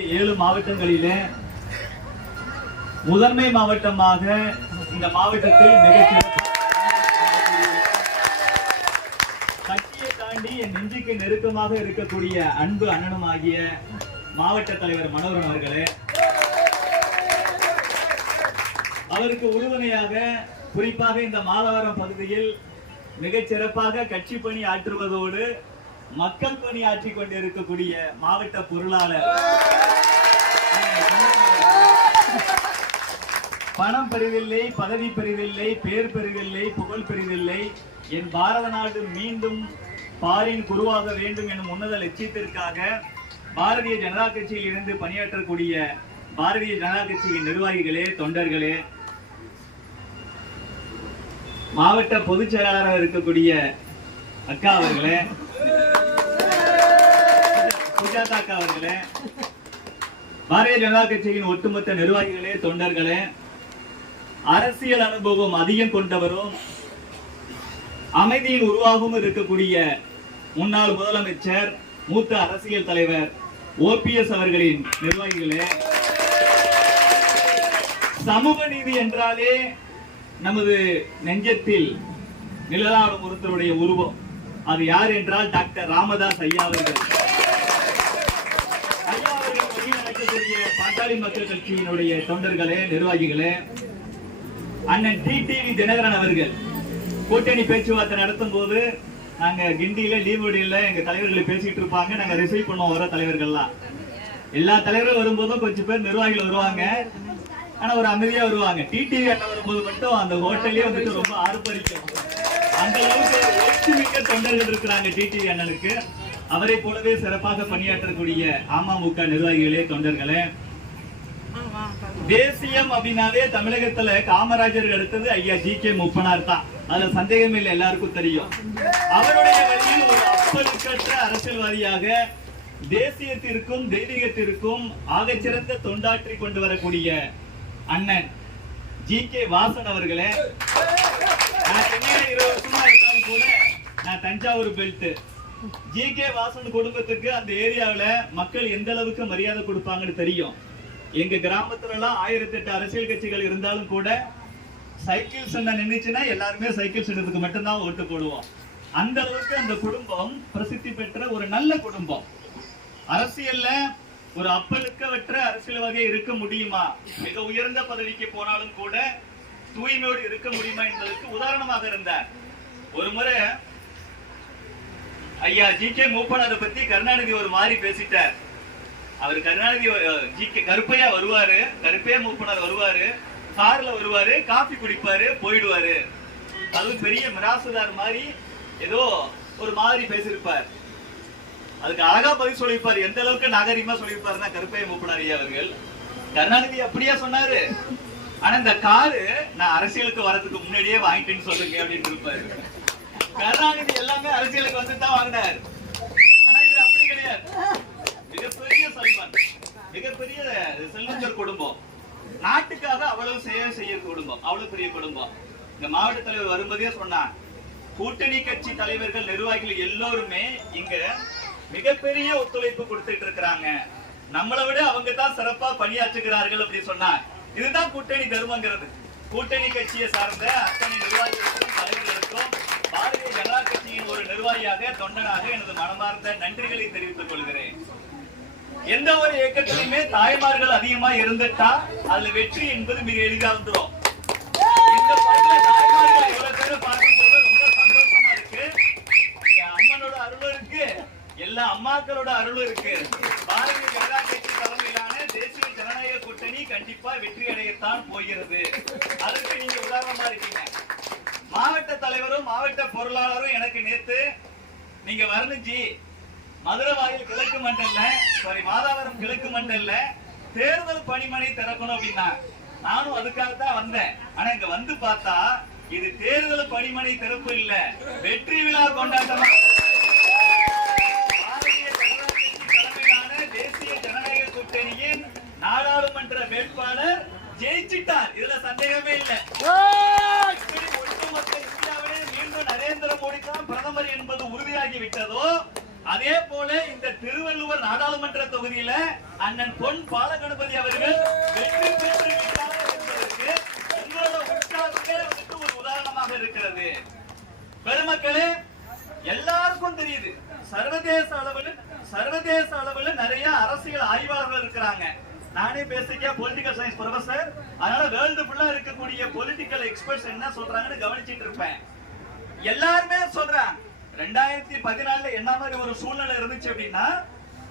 இருக்கக்கூடிய ஏழு மாவட்டங்களிலே முதன்மை மாவட்டமாக இந்த மாவட்டத்தில் மிகச்சிறந்த கட்சியை தாண்டி என் நெஞ்சுக்கு நெருக்கமாக இருக்கக்கூடிய அன்பு அண்ணனும் ஆகிய மாவட்ட தலைவர் மனோகரன் அவர்களே அவருக்கு உறுதுணையாக குறிப்பாக இந்த மாதவரம் பகுதியில் மிகச் சிறப்பாக கட்சி பணி ஆற்றுவதோடு மக்கள் பணி கொண்டிருக்கக்கூடிய மாவட்ட பொருளாளர். பணம் பெறுவதில்லை பதவி பெறுவதில்லை பேர் பெறுவதில்லை புகழ் பெறுவதில்லை. என் பாரத நாடு மீண்டும் பாரின் குருவாக வேண்டும் எனும் உன்னத லட்சியத்திற்காக பாரதிய ஜனதா கட்சியில் இருந்து பணியாற்றக்கூடிய பாரதிய ஜனதா கட்சியின் நிர்வாகிகளே தொண்டர்களே மாவட்ட பொதுச் செயலாளராக இருக்கக்கூடிய அக்கா அவர்களே சுஜாதா அக்கா அவர்களே பாரதிய ஜனதா கட்சியின் ஒட்டுமொத்த நிர்வாகிகளே தொண்டர்களே அரசியல் அனுபவம் அதிகம் கொண்டவரும் அமைதியின் உருவாகவும் இருக்கக்கூடிய முன்னாள் முதலமைச்சர் மூத்த அரசியல் தலைவர் ஓபிஎஸ் அவர்களின் நிர்வாகிகளே சமூக நீதி என்றாலே நமது நெஞ்சத்தில் நிழலாடும் ஒருத்தருடைய உருவம். அது யார் என்றால் டாக்டர் ராமதாஸ் ஐயா அவர்கள். ஐயா அவர்கள் வழியில் நடக்கக்கூடிய பாட்டாளி மக்கள் கட்சியினுடைய தொண்டர்களே நிர்வாகிகளே அண்ணன் டிடிவி தினகரன் அவர்கள் கூட்டணி பேச்சுவார்த்தை நடத்தும் போது நாங்க கிண்டியில லீவுடியில எங்க தலைவர்கள் பேசிட்டு இருப்பாங்க. நாங்க ரிசீவ் பண்ணுவோம் வர தலைவர்கள்லாம். எல்லா தலைவர்களும் வரும்போதும் கொஞ்சம் பேர் நிர்வாகிகள் வருவாங்க. ஆனா ஒரு அமைதியா வருவாங்க. டிடிவி அண்ணன் வரும்போது மட்டும் அந்த ஹோட்டல்லே வந்துட்டு ரொம்ப ஆர்ப்பரிக்கும். அந்த அளவுக்கு எழுச்சி மிக்க தொண்டர்கள் இருக்கிறாங்க டிடிவி அண்ணனுக்கு. அவரை போலவே சிறப்பாக பணியாற்றக்கூடிய அமமுக நிர்வாகிகளே தொண்டர்களே. தேசியம் அப்படின்னாவே தமிழகத்துல காமராஜர் அடுத்தது ஐயா ஜி கே முப்பனார் தான். அதுல சந்தேகம் இல்லை எல்லாருக்கும் தெரியும். அவருடைய வழியில் ஒரு அப்பழுக்கற்ற அரசியல்வாதியாக தேசியத்திற்கும் தெய்வீகத்திற்கும் ஆகச்சிறந்த தொண்டாற்றி கொண்டு வரக்கூடிய அண்ணன் ஜி கே வாசன் அவர்களே. நான் சென்னையில இருபது வருஷமா இருந்தாலும் கூட நான் Thanjavur belt G K Vasan குடும்பத்துக்கு அந்த ஏரியாவில் மக்கள் எந்த அளவுக்கு மரியாதை கொடுப்பாங்கன்னு தெரியும். எங்க கிராமத்துல எல்லாம் ஆயிரத்தி எட்டு அரசியல் கட்சிகள் இருந்தாலும் கூட சைக்கிள் சண்டை நின்றுச்சுன்னா எல்லாருமே சைக்கிள் சண்டத்துக்கு மட்டும்தான் ஓட்டு போடுவோம். அந்த அளவுக்கு அந்த குடும்பம் பிரசித்தி பெற்ற ஒரு நல்ல குடும்பம். அரசியல்ல ஒரு அப்பழுக்கவற்ற அரசியல்வாதியா இருக்க முடியுமா? மிக உயர்ந்த பதவிக்கு போனாலும் கூட தூய்மையோடு இருக்க முடியுமா என்பதற்கு உதாரணமாக இருந்தார். ஒரு முறை ஐயா ஜி கே மூப்பனாரை பத்தி கருணாநிதி ஒரு மாதிரி பேசிட்டார். அவர் கருணாநிதி ஜி கே கருப்பையா வருவாரு கருப்பையா மூப்பனார் வருவாரு கார்ல வருவாரு காபி குடிப்பாரு போயிடுவாரு. அது பெரிய மிராசுதார் மாதிரி ஏதோ ஒரு மாதிரி பேசியிருப்பார். அதுக்கு அழகா பதில் சொல்லியிருப்பார். எந்த அளவுக்கு நாகரிகமா சொல்லியிருப்பாருன்னா கருப்பையை மூப்பனார் ஐயா அவர்கள். கருணாநிதி அப்படியே சொன்னாரு. ஆனா இந்த காரு நான் அரசியலுக்கு வர்றதுக்கு முன்னாடியே வாங்கிட்டேன்னு சொல்லுங்க அப்படின்னு இருப்பாரு கருணாநிதி எல்லாமே அரசியலுக்கு வந்து தான் வாங்கினார். ஆனா இது அப்படி கிடையாது. மிகப்பெரிய செல்வன் மிகப்பெரிய செல்வந்தர் குடும்பம். நாட்டுக்காக அவ்வளவு சேவை செய்ய குடும்பம் அவ்வளவு பெரிய குடும்பம். இந்த மாவட்ட தலைவர் வரும்போதே சொன்னான் கூட்டணி கட்சி தலைவர்கள் நிர்வாகிகள் எல்லோருமே இங்க மிகப்பெரிய ஒத்துழைப்பு கொடுத்துட்டு இருக்கிறாங்க. நம்மளை விட அவங்க தான் சிறப்பா பணியாற்றுகிறார்கள் அப்படி சொன்னார். இதுதான் கூட்டணி தர்மங்கிறது. கூட்டணி கட்சியை சார்ந்த அத்தனை நிர்வாகிகளுக்கும் தலைவர்களுக்கும் பாரதிய ஜனதா கட்சியின் ஒரு நிர்வாகியாக தொண்டனாக எனது மனமார்ந்த நன்றிகளை தெரிவித்துக் கொள்கிறேன். எந்த ஒரு இயக்கத்திலுமே தாய்மார்கள் அதிகமா இருந்துட்டா அதுல வெற்றி என்பது மிக எளிதாக வந்துடும் இந்த படத்துல தாய்மார்கள் இவ்வளவு பேரை பார்க்கும்போது ரொம்ப சந்தோஷமா இருக்கு. இங்க அம்மனோட அருளும் இருக்கு. எல்லா அம்மாக்களோட அருளும் இருக்கு. பாரதிய ஜனதா கட்சி தலைமையிலான தேசிய ஜனநாயக கூட்டணி கண்டிப்பா வெற்றி அடையத்தான் போகிறது. அதுக்கு நீங்க உதாரணமா இருக்கீங்க. மாவட்ட தலைவரும் மாவட்ட பொருளாளரும் எனக்கு நேத்து நீங்க வரணும் மதுரை வாயில் கிழக்கு மண்டல சாரி மாதாவரம் கிழக்கு மண்டல தேர்தல் பணிமனை திறக்கணும் அப்படின்னா நானும் அதுக்காக தான் வந்தேன். ஆனா இங்க வந்து பார்த்தா இது தேர்தல் பணிமனை திறப்பு இல்ல. வெற்றி விழா கொண்டாட்டமா பாரதிய ஜனதா கட்சி தலைமையிலான தேசிய ஜனநாயக கூட்டணியின் நாடாளுமன்ற வேட்பாளர் ஜெயிச்சிட்டார். இதுல சந்தேகமே இல்லை. ஒட்டுமொத்த இந்தியாவிலே மீண்டும் நரேந்திர மோடி தான் பிரதமர் என்பது உறுதியாகி விட்டதோ அதே போல இந்த திருவள்ளுவர் நாடாளுமன்ற தொகுதியில அண்ணன் பொன் பாலகணபதி அவர்கள் வெற்றி பெற்று என்பதற்கு உங்களோட உற்சாகமே வந்துட்டு ஒரு உதாரணமாக இருக்கிறது. பெருமக்களே எல்லாருக்கும் தெரியுது. சர்வதேச அளவில் சர்வதேச அளவில் நிறைய அரசியல் ஆய்வாளர்கள் இருக்கிறாங்க. நானே பேசிருக்கேன் பொலிட்டிக்கல் சயின்ஸ் ப்ரொஃபசர் அதனால வேர்ல்டு ஃபுல்லா இருக்கக்கூடிய பொலிட்டிக்கல் எக்ஸ்பர்ட்ஸ் என்ன சொல்றாங்கன்னு கவனிச்சிட்டு இருப்பேன். எல்லாருமே சொல்றாங்க. ரெண்டாயிரத்தி பதினாலுல என்ன மாதிரி ஒரு சூழ்நிலை இருந்துச்சு அப்படின்னா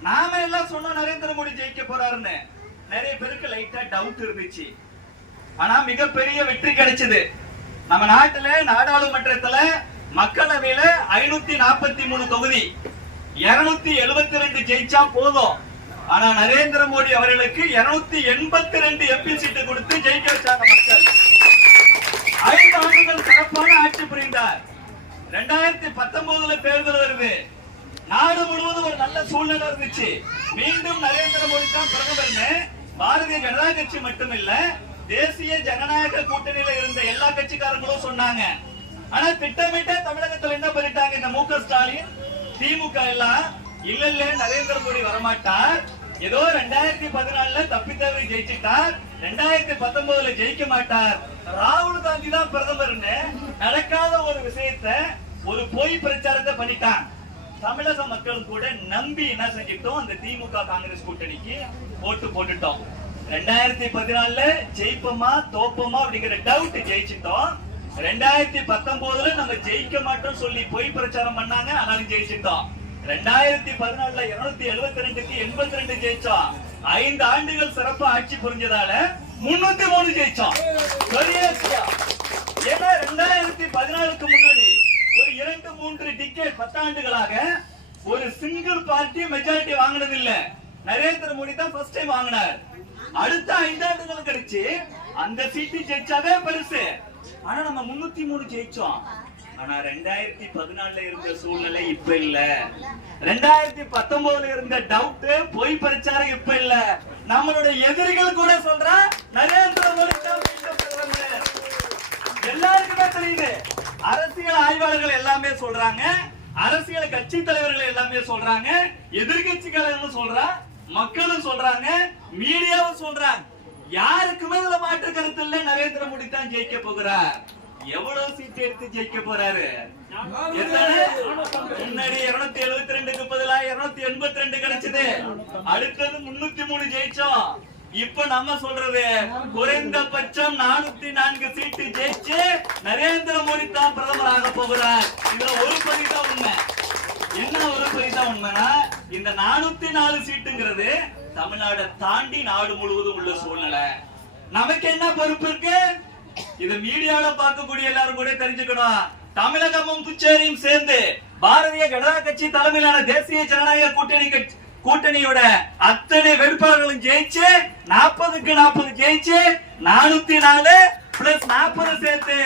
நாம எல்லாம் சொன்னோம் நரேந்திர மோடி ஜெயிக்க போறாருன்னு. நிறைய பேருக்கு லைட்டா டவுட் இருந்துச்சு. ஆனா மிகப்பெரிய வெற்றி கிடைச்சது. நம்ம நாட்டுல நாடாளுமன்றத்துல மக்களவையில ஐநூத்தி நாற்பத்தி மூணு தொகுதி. இருநூத்தி எழுபத்தி ரெண்டு ஜெயிச்சா போதும். ஆனா நரேந்திர மோடி அவர்களுக்கு இருநூத்தி எண்பத்தி ரெண்டு எம்பி சீட்டு கொடுத்து ஜெயிக்க வச்சாங்க மக்கள் ஐந்து ஆண்டுகள் சிறப்பான ஆட்சி புரிந்தார். ரெண்டாயிரத்தி பத்தொன்பதுல தேர்தல் வருது. நாடு முழுவதும் ஒரு நல்ல சூழ்நிலை இருந்துச்சு. மீண்டும் நரேந்திர மோடி தான் பிரதமர்னு பாரதிய ஜனதா கட்சி மட்டுமில்ல தேசிய ஜனநாயக கூட்டணியில இருந்த எல்லா கட்சிக்காரங்களும் சொன்னாங்க. ஆனா திட்டமிட்ட தமிழகத்துல என்ன பண்ணிட்டாங்க இந்த மு க ஸ்டாலின்? திமுக எல்லாம் இல்ல இல்ல நரேந்திர மோடி வரமாட்டார். ஏதோ ரெண்டாயிரத்தி பதினாலுல தப்பி தவறி ஜெயிச்சிட்டார். ரெண்டாயிரத்தி பத்தொன்பதுல ஜெயிக்க மாட்டார். ராகுல் காந்தி தான் பிரதமர்னு நடக்காத ஒரு விஷயத்த ஒரு பொய் பிரச்சாரத்தை பண்ணிட்டான் தமிழக மக்கள் கூட நம்பி என்ன செஞ்சிட்டோம் அந்த திமுக காங்கிரஸ் கூட்டணிக்கு ஓட்டு போட்டுட்டோம். ரெண்டாயிரத்தி பதினாலுல ஜெயிப்போமா தோப்போமா அப்படிங்கிற டவுட் ஜெயிச்சிட்டோம். ரெண்டாயிரத்தி பத்தொன்பதுல நம்ம ஜெயிக்க மாட்டோம் சொல்லி பொய் பிரச்சாரம் பண்ணாங்க ஆனாலும் ஜெயிச்சிட்டோம். ரெண்டாயிரத்தி பதினாலுல இருநூத்தி எழுபத்தி ரெண்டுக்கு எண்பத்தி ரெண்டு ஜெயிச்சோம். ஐந்து ஆண்டுகள் சிறப்பு ஆட்சி புரிஞ்சதால முன்னூத்தி மூணு ஜெயிச்சோம். ஏன்னா ரெண்டாயிரத்தி பதினாலுக்கு முன்னாடி ஒரு இரண்டு மூன்று டிக்கெட் பத்தாண்டுகளாக ஒரு சிங்கிள் பார்ட்டி மெஜாரிட்டி வாங்கினது இல்ல நரேந்திர மோடி தான் ஃபர்ஸ்ட் டைம் வாங்கினார். அடுத்த ஐந்தாண்டுகள் கழிச்சு அந்த சீட்டு ஜெயிச்சாவே பெருசு. ஆனா நம்ம முன்னூத்தி மூணு ஜெயிச்சோம். ஆனா ரெண்டாயிரத்தி பதினாலுல இருந்த சூழ்நிலை இப்ப இல்ல. ரெண்டாயிரத்தி பத்தொன்பதுல இருந்த டவுட் பொய் பிரச்சாரம் இப்ப இல்ல. நம்மளுடைய எதிரிகள் கூட சொல்ற நரேந்திர மோடி எல்லாருக்குமே தெரியுது. அரசியல் ஆய்வாளர்கள் எல்லாமே சொல்றாங்க. அரசியல் கட்சி தலைவர்கள் எல்லாமே சொல்றாங்க. எதிர்கட்சிகள் சொல்றா மக்களும் சொல்றாங்க மீடியாவும் சொல்றாங்க யாருக்குமே இதுல மாற்று கருத்து இல்ல. நரேந்திர மோடி தான் ஜெயிக்க போகிறார். எவ்வளவு சீட் எடுத்து ஜெயிக்க போறாரு? முன்னாடி இருநூத்தி எழுபத்தி ரெண்டுக்கு பதிலா இருநூத்தி எண்பத்தி ரெண்டு கிடைச்சது. அடுத்தது முன்னூத்தி மூணு ஜெயிச்சோம். இப்ப நம்ம சொல்றது குறைந்தபட்சம் நானூத்தி நான்கு சீட்டு ஜெயிச்சு நரேந்திர மோடி தான் பிரதமராக போகிறார். இதுல ஒரு பதி தான் உண்மை. என்ன ஒரு பதி தான் உண்மைனா இந்த நானூத்தி நாலு சீட்டுங்கிறது தமிழ்நாடை தாண்டி நாடு முழுவதும் உள்ள சூழ்நிலை. நமக்கு என்ன பொறுப்பு இருக்கு? இது மீடியால பார்க்கக்கூடிய எல்லாரும் கூட தெரிஞ்சுக்கணும். தமிழகமும் புச்சேரியும் சேர்ந்து பாரதிய ஜனதா கட்சி தலைமையிலான தேசிய ஜனநாயக கூட்டணி கூட்டணியோட அத்தனை வேட்பாளர்களும் ஜெயிச்சு நாற்பதுக்கு நாற்பது ஜெயிச்சு நானூத்தி நாலு பிளஸ் நாற்பது சேர்த்து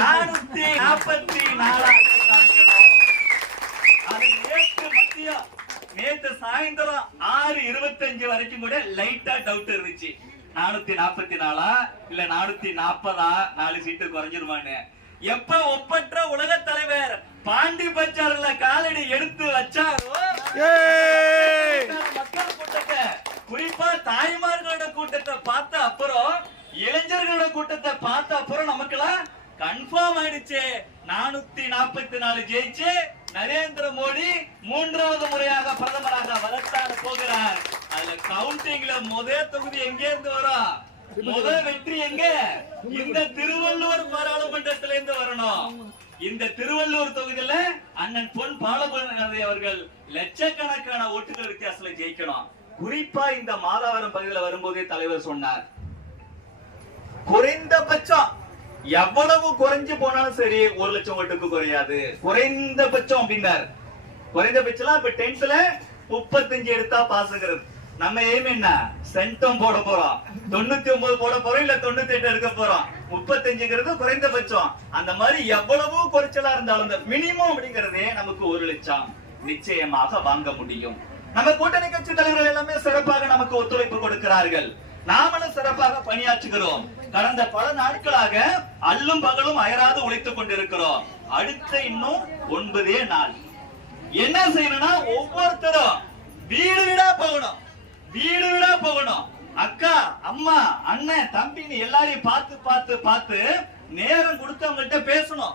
நானூத்தி நாற்பத்தி நாலாக அது நேற்று நேற்று சாயந்தரம் ஆறு இருபத்தஞ்சு வரைக்கும் கூட லைட்டா டவுட் இருந்துச்சு. நானூத்தி நாற்பத்தி நாலா இல்ல நானூத்தி நாற்பதா? நாலு சீட்டு குறைஞ்சிருமான்னு. எப்ப ஒப்பற்ற உலக தலைவர் பாண்டி பஜார்ல காலடி எடுத்து வச்சாரோ? மக்கள் கூட்டத்தை குறிப்பா தாய்மார்களோட கூட்டத்தை பார்த்த அப்புறம் இளைஞர்களோட கூட்டத்தை பார்த்த அப்புறம் நமக்கெல்லாம் கன்ஃபார்ம் ஆயிடுச்சு. நானூத்தி நாற்பத்தி நாலு ஜெயிச்சு நரேந்திர மோடி மூன்றாவது முறையாக பிரதமராக வளர்த்தாட போகிறார். அதுல கவுண்டிங்ல முதல் தொகுதி எங்க இருந்து வரும் முதல் வெற்றி எங்க? இந்த திருவள்ளூர் பாராளுமன்றத்தில இருந்து வரணும். இந்த திருவள்ளூர் தொகுதியில அண்ணன் பொன் பாலபுரதி அவர்கள் லட்சக்கணக்கான ஓட்டுகள் வித்தியாசத்துல ஜெயிக்கணும். குறிப்பா இந்த மாதாவரம் பகுதியில வரும்போதே தலைவர் சொன்னார். குறைந்தபட்சம் எவ்வளவு குறைஞ்சு போனாலும் சரி ஒரு லட்சம் ஓட்டுக்கு குறையாது. குறைந்தபட்சம் அப்படின்னார். குறைந்தபட்சம் இப்ப டென்த்ல முப்பத்தஞ்சு எடுத்தா பாஸ்ங்கிறது நம்ம எய்ம் என்ன? சென்டம் போட போறோம். தொண்ணூத்தி ஒன்பது போட போறோம் இல்ல தொண்ணூத்தி எட்டு எடுக்க போறோம். முப்பத்தஞ்சுங்கிறது குறைந்தபட்சம். அந்த மாதிரி எவ்வளவு குறைச்சலா இருந்தாலும் இந்த மினிமம் அப்படிங்கறதே நமக்கு ஒரு லட்சம் நிச்சயமாக வாங்க முடியும். நம்ம கூட்டணி கட்சி தலைவர்கள் எல்லாமே சிறப்பாக நமக்கு ஒத்துழைப்பு கொடுக்கிறார்கள். நாமளும் சிறப்பாக பணியாற்றுகிறோம். கடந்த பல நாட்களாக அல்லும் பகலும் அயராது உழைத்துக் கொண்டிருக்கிறோம். அடுத்த இன்னும் ஒன்பதே நாள். என்ன செய்யணும்னா ஒவ்வொருத்தரும் வீடு வீடா போகணும். வீடு வீடா போகணும். அக்கா அம்மா அண்ணன் தம்பின்னு எல்லாரையும் பார்த்து பார்த்து பார்த்து நேரம் கொடுத்தவங்கள்ட்ட பேசணும்.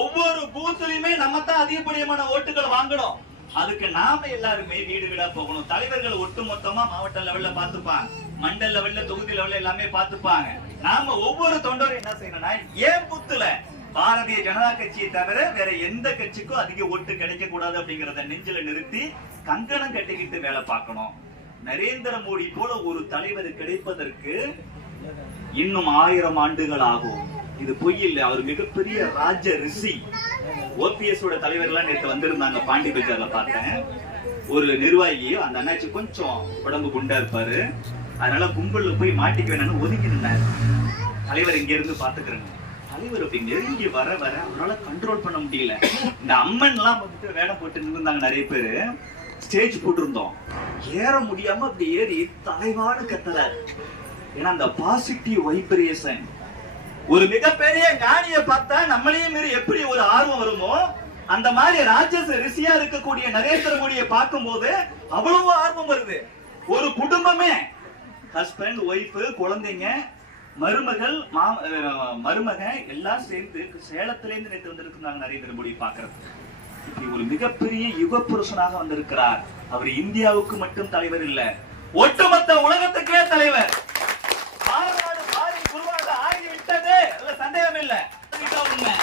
ஒவ்வொரு பூத்துலயுமே நம்ம தான் அதிகப்படியமான ஓட்டுகள் வாங்கணும். அதுக்கு நாம எல்லாருமே வீடு வீடா போகணும். தலைவர்கள் ஒட்டுமொத்தமா மாவட்ட லெவல்ல பாத்துப்பாங்க மண்டல் லெவல்ல தொகுதி லெவல்ல எல்லாமே பாத்துப்பாங்க நாம ஒவ்வொரு தொண்டரும் என்ன செய்யணும்னா ஏன் புத்துல பாரதிய ஜனதா கட்சியை தவிர வேற எந்த கட்சிக்கும் அதிக ஓட்டு கிடைக்க கூடாது அப்படிங்கறத நெஞ்சில நிறுத்தி கங்கணம் கட்டிக்கிட்டு வேலை பார்க்கணும். நரேந்திர மோடி போல ஒரு தலைவர் கிடைப்பதற்கு இன்னும் ஆயிரம் ஆண்டுகள் ஆகும் இது பொய் இல்லை. அவர் மிகப்பெரிய ராஜ ரிஷி. ஓபிஎஸ் ஓட தலைவர்லாம் நேற்று வந்திருந்தாங்க பாண்டி பஜார்ல பார்த்தேன். ஒரு நிர்வாகி அந்த அண்ணாச்சி கொஞ்சம் உடம்பு குண்டா இருப்பாரு. அதனால கும்பல்ல போய் மாட்டிக்க வேணும்னு ஒதுங்கி நின்னாரு. தலைவர் இங்க இருந்து பாத்துக்கிறேங்க தலைவர் அப்படி நெருங்கி வர வர அவரால கண்ட்ரோல் பண்ண முடியல. இந்த அம்மன் எல்லாம் வந்துட்டு வேடம் போட்டு நின்றுந்தாங்க நிறைய பேரு. ஸ்டேஜ் போட்டிருந்தோம். ஏற முடியாம அப்படி ஏறி தலைவான கத்தலார் ஏன்னா அந்த பாசிட்டிவ் வைப்ரேஷன் ஒரு மிகப்பெரிய ஞானியை பார்த்தா நம்மளையும் மீறி எப்படி ஒரு ஆர்வம் வருமோ அந்த மாதிரி ராஜச ரிஷியா இருக்கக்கூடிய நரேந்திர மோடியை பார்க்கும்போது அவ்வளவு ஆர்வம் வருது. ஒரு குடும்பமே ஹஸ்பண்ட் ஒய்ஃப் குழந்தைங்க மருமகள் மா மருமகன் மருமக எல்லாம் சேர்ந்து சேலத்திலேருந்து நேற்று வந்திருக்கிறாங்க நரேந்திர மோடி பாக்குறது இப்படி ஒரு மிகப்பெரிய யுக புருஷனாக வந்திருக்கிறார். அவர் இந்தியாவுக்கு மட்டும் தலைவர் இல்ல. ஒட்டுமொத்த உலகத்துக்கே தலைவர். பாரநாடு மாறி உருவாக ஆகிவிட்டது அதுல சந்தேகம் இல்ல. உண்மை?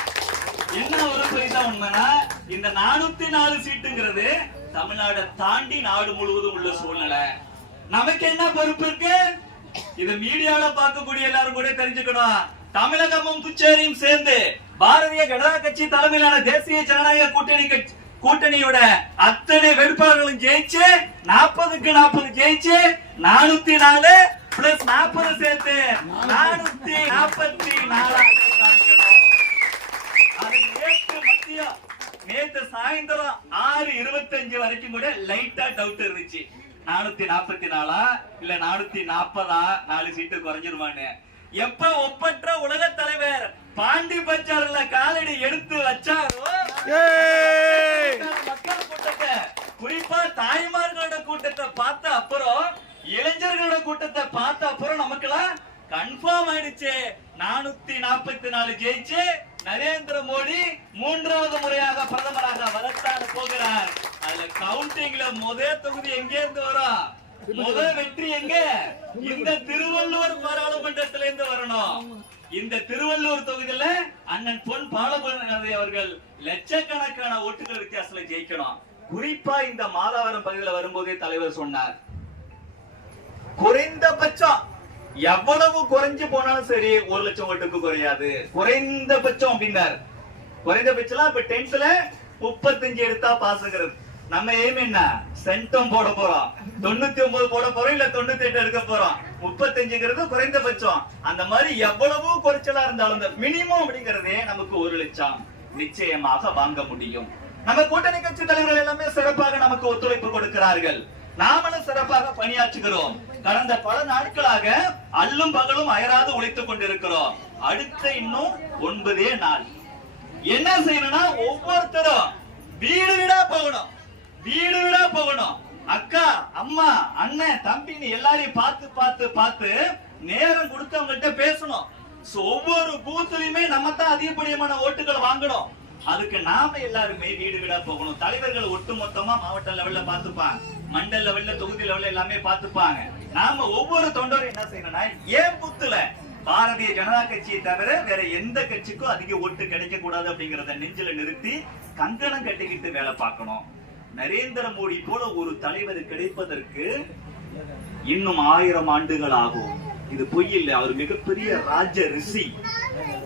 என்ன ஒரு பெரிதா உண்மைனா இந்த நானூத்தி நாலு சீட்டுங்கிறது தமிழ்நாடை தாண்டி நாடு முழுவதும் உள்ள சூழ்நிலை. நமக்கு என்ன பொறுப்பு இருக்கு? இத மீடியால பார்க்கக்கூடிய எல்லாரும் கூட தெரிஞ்சுக்கணும். தமிழகமும் புச்சேரியும் சேர்ந்து பாரதிய ஜனதா கட்சி தலைமையிலான தேசிய ஜனநாயக கூட்டணி கட்சி கூட்டணியோட அத்தனை வேட்பாளர்களும் ஜெயிச்சு நாற்பதுக்கு நாற்பது ஜெயிச்சு நானூத்தி நாலு பிளஸ் நாற்பது சேர்த்து நானூத்தி நாற்பத்தி நாலாக அது நேற்று மதியம் நேற்று சாயந்தரம் ஆறு இருபத்தஞ்சு வரைக்கும் கூட லைட்டா டவுட் இருந்துச்சு. நானூத்தி நாற்பத்தி நாலா இல்ல நானூத்தி நாற்பதா? நாலு சீட்டு குறைஞ்சிருமான்னு. எப்ப ஒப்பற்ற உலக தலைவர் பாண்டி பச்சார்ல காலடி எடுத்து வச்சாரோ? மக்கள் கூட்டத்தை குறிப்பா தாய்மார்களோட கூட்டத்தை பார்த்த அப்புறம் இளைஞர்களோட கூட்டத்தை பார்த்த அப்புறம் நமக்கெல்லாம் கன்ஃபார்ம் ஆயிடுச்சு. நானூத்தி நாற்பத்தி நாலு ஜெயிச்சு நரேந்திர மோடி மூன்றாவது முறையாக பிரதமராக வரத்தான் போகிறார். அதுல கவுண்டிங்ல முதல் தொகுதி எங்க இருந்து வரும் முதல் வெற்றி எங்க? இந்த திருவள்ளூர் பாராளுமன்றத்தில இருந்து வரணும். இந்த திருவள்ளூர் தொகுதியில அண்ணன் பொன் பாலபுரதி அவர்கள் லட்சக்கணக்கான ஓட்டுகள் வித்தியாசத்துல ஜெயிக்கணும். குறிப்பா இந்த மாதாவரம் பகுதியில் வரும்போதே தலைவர் சொன்னார். குறைந்தபட்சம் எவ்வளவு குறைஞ்சு போனாலும் சரி ஒரு லட்சம் ஓட்டுக்கு குறையாது. குறைந்தபட்சம் அப்படின்னார். குறைந்தபட்சம் இப்ப டென்த்ல முப்பத்தஞ்சு எடுத்தா பாசுங்கிறது நம்ம எய்ம் என்ன? சென்டம் போட போறோம். தொண்ணூத்தி ஒன்பது போட போறோம் இல்ல தொண்ணூத்தி எட்டு எடுக்க போறோம். முப்பத்தஞ்சுங்கிறது குறைந்தபட்சம். அந்த மாதிரி எவ்வளவு குறைச்சலா இருந்தாலும் இந்த மினிமம் அப்படிங்கறதே நமக்கு ஒரு லட்சம் நிச்சயமாக வாங்க முடியும். நம்ம கூட்டணி கட்சி தலைவர்கள் எல்லாமே சிறப்பாக நமக்கு ஒத்துழைப்பு கொடுக்கிறார்கள். நாமளும் சிறப்பாக பணியாற்றுகிறோம். கடந்த பல நாட்களாக அல்லும் பகலும் அயராது உழைத்துக் கொண்டிருக்கிறோம். அடுத்த இன்னும் ஒன்பதே நாள். என்ன செய்யணும்னா ஒவ்வொருத்தரும் வீடு வீடா போகணும். வீடு வீடா போகணும். அக்கா அம்மா அண்ணன் தம்பின்னு எல்லாரையும் பார்த்து பார்த்து பார்த்து நேரம் கொடுத்து அவங்கள்ட்ட பேசணும் ஒவ்வொரு பூத்துலயுமே நம்ம தான் அதிகப்படியமான ஓட்டுகள் வாங்கணும். அதுக்கு நாம எல்லாருமே வீடு வீடா போகணும். தலைவர்கள் ஒட்டு மொத்தமா மாவட்ட லெவல்ல பாத்துப்பாங்க மண்டல் லெவல்ல தொகுதி லெவல்ல எல்லாமே பாத்துப்பாங்க நாம ஒவ்வொரு தொண்டரும் என்ன செய்யணும்னா ஏன் புத்துல பாரதிய ஜனதா கட்சியை தவிர வேற எந்த கட்சிக்கும் அதிக ஓட்டு கிடைக்க கூடாது அப்படிங்கறத நெஞ்சில நிறுத்தி கங்கணம் கட்டிக்கிட்டு வேலை பார்க்கணும். நரேந்திர மோடி போல ஒரு தலைவர் கிடைப்பதற்கு இன்னும் ஆயிரம் ஆண்டுகள் ஆகும். இது பொய் இல்லை அவர் மிகப்பெரிய ராஜ ரிஷி.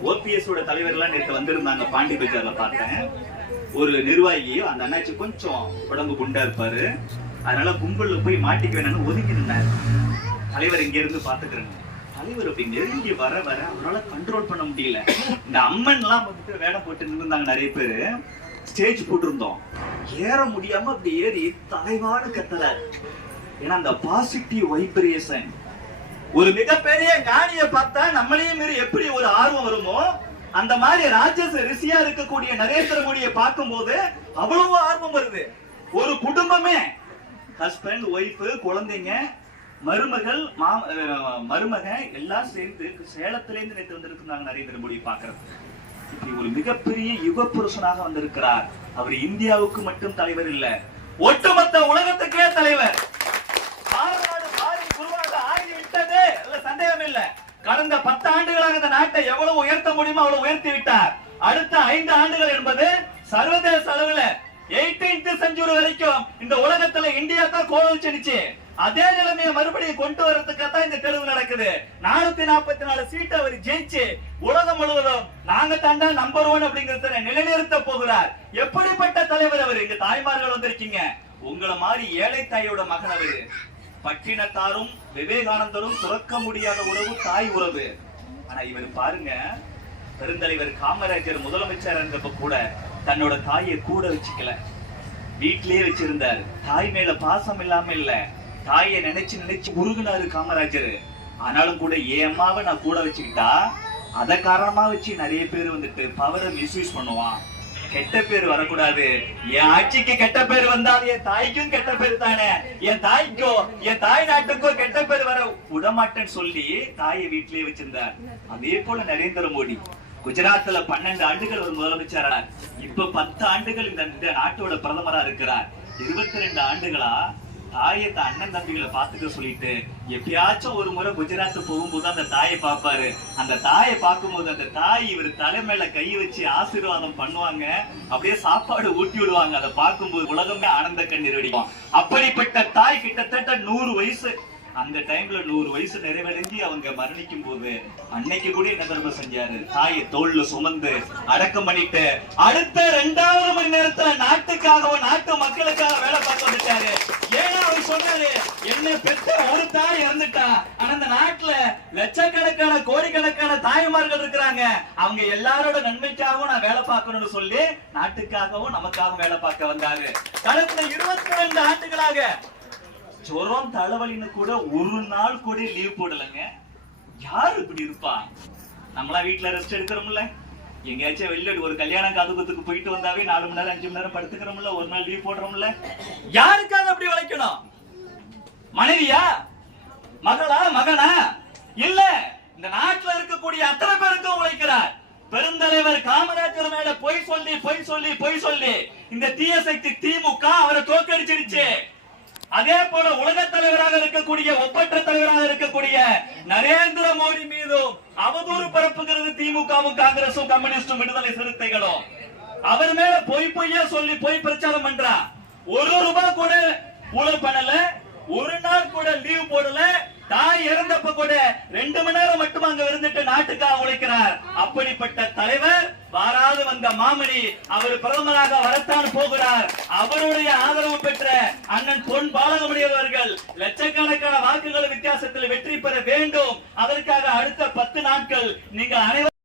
ஓபிஎஸ் ஓட தலைவர்லாம் நேற்று வந்திருந்தாங்க பாண்டி பஜார்ல பார்த்தேன். ஒரு நிர்வாகி அந்த அண்ணாச்சி கொஞ்சம் உடம்பு குண்டா இருப்பாரு. அதனால கும்பல்ல போய் மாட்டிக்க வேணும்னு ஒதுங்கி நின்னாரு தலைவர் இங்க இருந்து பாத்துக்கிறேன் தலைவர் அப்படி நெருங்கி வர வர அவரால கண்ட்ரோல் பண்ண முடியல. இந்த அம்மன் எல்லாம் வந்துட்டு வேடம் போட்டு நின்றுந்தாங்க நிறைய பேரு. ஸ்டேஜ் போட்டிருந்தோம். ஏற முடியாம அப்படி ஏறி தலைவாடு கத்தலார் ஏன்னா அந்த பாசிட்டிவ் வைப்ரேஷன் ஒரு மிகப்பெரிய ஞானிய பார்த்தா நம்மளையும் மீறி எப்படி ஒரு ஆர்வம் வருமோ அந்த மாதிரி ராட்சச ரிஷியா இருக்கக்கூடிய நரேந்திர மோடியை பார்க்கும்போது அவ்வளவு ஆர்வம் வருது. ஒரு குடும்பமே ஹஸ்பண்ட் ஒய்ஃப் குழந்தைங்க மருமகள் மா மருமக எல்லாம் சேர்ந்து சேலத்திலேருந்து நேற்று வந்திருக்கிறாங்க நரேந்திர மோடி பாக்குறது ஒரு மிகப்பெரிய யுக புருஷனாக வந்திருக்கிறார். அவர் இந்தியாவுக்கு மட்டும் தலைவர் இல்ல. ஒட்டுமொத்த உலகத்துக்கே தலைவர். பாரநாடு மாறி குருவாக ஆகிவிட்டது அதுல சந்தேகம் இல்ல. கடந்த பத்து ஆண்டுகளாக இந்த நாட்டை எவ்வளவு உயர்த்த முடியுமோ அவ்வளவு உயர்த்தி விட்டார். அடுத்த ஐந்து ஆண்டுகள் என்பது சர்வதேச அளவுல 18th செஞ்சுரி வரைக்கும் இந்த உலகத்துல இந்தியா தான் கோல் செடிச்சு அதே நிலைமையை மறுபடியும் கொண்டு வரதுக்காக தான் இந்த தெளிவு நடக்குது. நானூத்தி நாற்பத்தி நாலு சீட்டை அவர் ஜெயிச்சு உலகம் முழுவதும் நாங்க தாண்டா நம்பர் ஒன் அப்படிங்கறத நிலைநிறுத்த போகிறார். எப்படிப்பட்ட தலைவர் அவர்? இங்க தாய்மார்கள் வந்திருக்கீங்க. உங்களை மாதிரி ஏழை தாயோட மகன் அவரு. பட்டினத்தாரும் விவேகானந்தரும் துறக்க முடியாத உறவு தாய் உறவு. ஆனா இவர் பாருங்க பெருந்தலைவர் காமராஜர் முதலமைச்சர் இருந்தப்ப கூட தன்னோட தாயை கூட வச்சுக்கல. வீட்டிலேயே வச்சிருந்தார். தாய் மேல பாசம் இல்லாம இல்லை. தாயை நினைச்சு நினைச்சு உருகுனாரு காமராஜர். ஆனாலும் கூட என் அம்மாவை நான் கூட வச்சுக்கிட்டா அத காரணமா வச்சு நிறைய பேர் வந்துட்டு பவரை மிஸ்யூஸ் பண்ணுவான். கெட்ட பேர் வரக்கூடாது. என் ஆட்சிக்கு கெட்ட பேர் வந்தால் என் தாய்க்கும் கெட்ட பேர் தானே. என் தாய்க்கோ என் தாய் நாட்டுக்கோ கெட்ட பேர் வர விடமாட்டேன்னு சொல்லி தாயை வீட்டிலேயே வச்சிருந்தார். அதே போல நரேந்திர மோடி. குஜராத்ல பன்னெண்டு ஆண்டுகள் ஒரு முதலமைச்சரா இப்ப பத்து ஆண்டுகள் இந்த இந்த நாட்டோட பிரதமரா இருக்கிறார். இருபத்தி ரெண்டு ஆண்டுகளா தாயை தான் அண்ணன் தம்பிகளை பாத்துக்க சொல்லிட்டு எப்பயாச்சும் ஒரு முறை குஜராத் போகும்போது அந்த தாயை பார்ப்பாரு. அந்த தாயை பார்க்கும்போது அந்த தாய் இவர் தலை மேல கை வச்சு ஆசீர்வாதம் பண்ணுவாங்க. அப்படியே சாப்பாடு ஊட்டி விடுவாங்க. அதை பார்க்கும்போது உலகமே ஆனந்த கண்ணீர் வெடிக்கும் அப்படிப்பட்ட தாய் கிட்டத்தட்ட நூறு வயசு அந்த டைம்ல நூறு வயசு நிறைவடைஞ்சு அவங்க மரணிக்கும் போது அன்னைக்கு கூட என்ன தர்மம் செஞ்சாரு? தாயை தோல்ல சுமந்து அடக்கம் பண்ணிட்டு அடுத்த ரெண்டாவது மணி நேரத்துல நாட்டுக்காகவும் நாட்டு மக்களுக்காக வேலை பார்க்க வந்துட்டாரு. ஏன்னா அவர் சொன்னாரு என்ன பெற்ற ஒரு தாய் இறந்துட்டா. ஆனா இந்த நாட்டுல லட்சக்கணக்கான கோடிக்கணக்கான தாய்மார்கள் இருக்கிறாங்க. அவங்க எல்லாரோட நன்மைக்காகவும் நான் வேலை பார்க்கணும்னு சொல்லி நாட்டுக்காகவும் நமக்காகவும் வேலை பார்க்க வந்தாரு. கடந்த இருபத்தி ரெண்டு ஆண்டுகளாக ஜுரம் தலைவலின்னு கூட ஒரு நாள் கூட லீவ் போடலைங்க. யாரு இப்படி இருப்பா? நம்மளா வீட்டுல ரெஸ்ட் எடுக்கிறோம்ல. எங்கேயாச்சும் வெளில ஒரு கல்யாணம் காதுகுத்துக்கு போயிட்டு வந்தாவே நாலு மணி நேரம் அஞ்சு மணி நேரம் படுத்துக்கிறோம்ல ஒரு நாள் லீவ் போடுறோம்ல. யாருக்காக அப்படி உழைக்கணும்? மனைவியா? மகளா? மகனா? இல்ல இந்த நாட்டுல இருக்கக்கூடிய அத்தனை பேருக்கும் உழைக்கிறார். பெருந்தலைவர் காமராஜர் மேல பொய் சொல்லி பொய் சொல்லி பொய் சொல்லி இந்த தீய சக்தி திமுக அவரை தோக்கடிச்சிருச்சு அதே போல உலக தலைவராக இருக்கக்கூடிய ஒப்பற்ற தலைவராக இருக்கக்கூடிய நரேந்திர மோடி மீதும் அவதூறு பரப்புகிறது திமுகவும் காங்கிரசும் கம்யூனிஸ்டும் விடுதலை சிறுத்தைகளும். அவர் மேல பொய் பொய்யா சொல்லி பொய் பிரச்சாரம் பண்றா. ஒரு ரூபாய் கூட ஊழல் பண்ணல ஒரு நாள் கூட லீவ் போடல தாய் இறந்தப்ப கூட ரெண்டு மணி நேரம் மட்டும் அங்க இருந்துட்டு நாட்டுக்காக உழைக்கிறார். அப்படிப்பட்ட தலைவர் வாராது வந்த மாமணி அவர் பிரதமராக வரத்தான் போகிறார். அவருடைய ஆதரவு பெற்ற அண்ணன் பொன் பாலகமணி அவர்கள் லட்சக்கணக்கான வாக்குகள் வித்தியாசத்தில் வெற்றி பெற வேண்டும். அதற்காக அடுத்த பத்து நாட்கள் நீங்கள் அனைவரும்